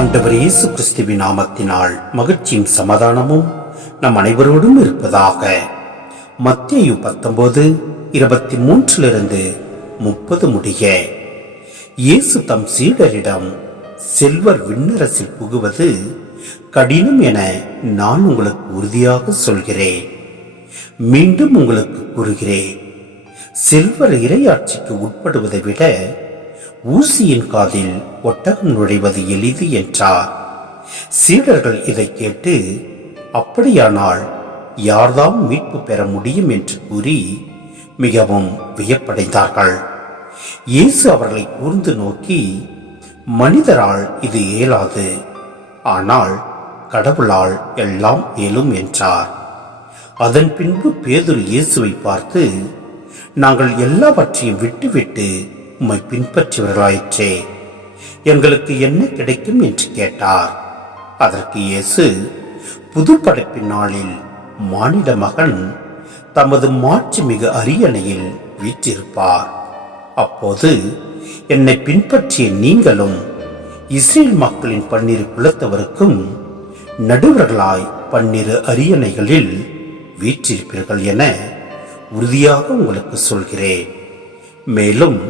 ஆண்டவர் இயேசு கிறிஸ்துவின் நாமத்தினால் மகிழ்ச்சியும் சமாதானமும் நம் அனைவரோடும் இருப்பதாக. மத்தியு பத்தொன்பது இருபத்தி மூன்றிலிருந்து முப்பது முடிய. இயேசு தம் சீடரிடம் செல்வர் விண்ணரசில் புகுவது கடினம் என நான் உங்களுக்கு உறுதியாக சொல்கிறேன். மீண்டும் உங்களுக்கு கூறுகிறேன். செல்வர் இறையாட்சிக்கு உட்படுவதை விட ஊசியின் காதில் ஒட்டகம் நுழைவது எளிது என்றார். சீடர்கள் இதை கேட்டு அப்படியானால் யார்தான் மீட்பு பெற முடியும்? என்று கூறி மிகவும் வியப்படைந்தார்கள். இயேசு அவர்களை கூர்ந்து நோக்கி மனிதரால் இது இயலாது. ஆனால் கடவுளால் எல்லாம் இயலும் என்றார். அதன் பின்பு பேதுரு இயேசுவை பார்த்து நாங்கள் எல்லாவற்றையும் விட்டுவிட்டு உம்மை பின்பற்றியவர்களாயிற்றே எங்களுக்கு என்ன கிடைக்கும் என்று கேட்டார். அதற்கு இயேசு புது படைப்பின் நாளில் மானிட மகன் தமது மாட்சி மிகு அரியணையில் வீற்றிருப்பார். அப்போது என்னை பின்பற்றிய நீங்களும் இஸ்ரேல் மக்களின் பன்னிரு குலத்தவருக்கும் நடுவர்களாய் பன்னிரு அரியணைகளில் வீற்றிருப்பீர்கள் என உறுதியாக உங்களுக்கு சொல்கிறேன். மேலும்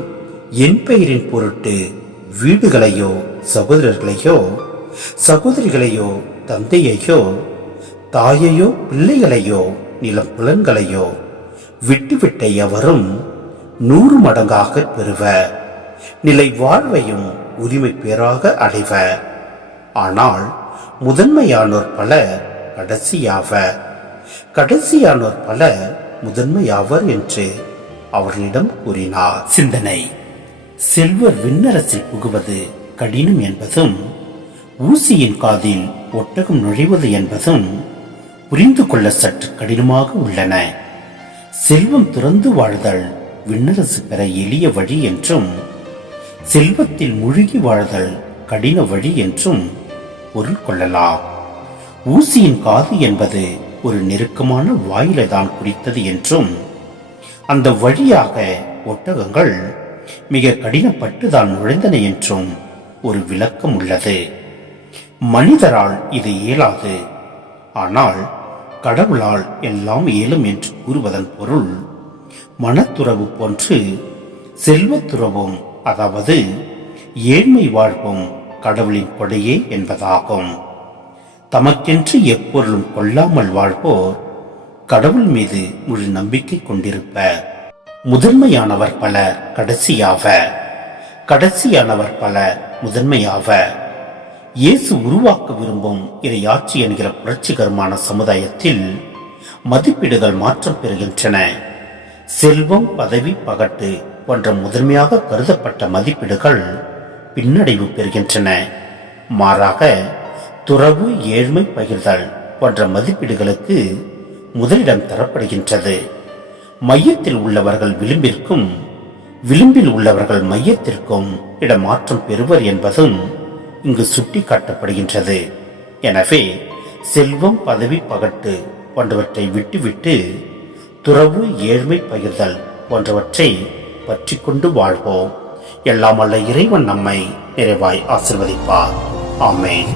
என் பெயரின் பொருட்டு வீடுகளையோ சகோதரர்களையோ சகோதரிகளையோ தந்தையையோ தாயையோ பிள்ளைகளையோ நிலம் புலன்களையோ விட்டுவிட்ட எவரும் நூறு மடங்காக பெறுவர் நிலை வாழ்வையும் உரிமை பேராக அடைவ. ஆனால் முதன்மையானோர் பல கடைசியாவர் கடைசியானோர் பல முதன்மையாவர் என்று அவர்களிடம் கூறினார். சிந்தனை. செல்வர் விண்ணரசில் புகுவது கடினம் என்பதும் ஊசியின் காதில் ஒட்டகம் நுழைவது என்பதும் புரிந்து கொள்ள சற்று கடினமாக உள்ளன. செல்வம் துறந்து வாழ்தல் விண்ணரசு பெற எளிய வழி என்றும் செல்வத்தில் முழுகி வாழ்தல் கடின வழி என்றும் பொருள் கொள்ளலாம். ஊசியின் காது என்பது ஒரு நெருக்கமான வாயிலை தான் குறித்தது என்றும் அந்த வழியாக ஒட்டகங்கள் மிக கடினப்பட்டு தான் நுழைந்தன என்றும் ஒரு விளக்கம் உள்ளது. மனிதரால் இது இயலாது. ஆனால் கடவுளால் எல்லாம் இயலும் என்று கூறுவதன் பொருள் மனத்துறவு போன்று செல்வத்துறவும் அதாவது ஏழ்மை வாழ்வும் கடவுளின் கொடையே என்பதாகும். தமக்கென்று எப்பொருளும் கொள்ளாமல் வாழ்வோர் கடவுள் மீது முழு நம்பிக்கை கொண்டிருப்பர். முதன்மையானவர் பலர் கடைசியாக. கடைசியானவர் பலர் முதன்மையாக. இயேசு உருவாக்க விரும்பும் இறையாட்சி என்கிற புரட்சிகரமான சமுதாயத்தில் மதிப்பீடுகள் மாற்றம் பெறுகின்றன. செல்வம் பதவி பகட்டு போன்ற முதன்மையாக கருதப்பட்ட மதிப்பீடுகள் பின்னடைவு பெறுகின்றன. மாறாக துறவு ஏழ்மை பகிர்தல் போன்ற மதிப்பீடுகளுக்கு முதலிடம் தரப்படுகின்றது. மையத்தில் உள்ளவர்கள் விளிம்பிற்கும் விளிம்பில் உள்ளவர்கள் மையத்திற்கும் இடமாற்றம் பெறுவர் என்பதும் இங்கு சுட்டி காட்டப்படுகின்றது எனவே செல்வம் பதவி பகட்டு போன்றவற்றை விட்டுவிட்டு துறவு ஏழ்மை பகிர்தல் போன்றவற்றை பற்றி கொண்டு வாழ்வோம். எல்லாம் அல்ல இறைவன் நம்மை நிறைவாய் ஆசிர்வதிப்பார். ஆமேன்.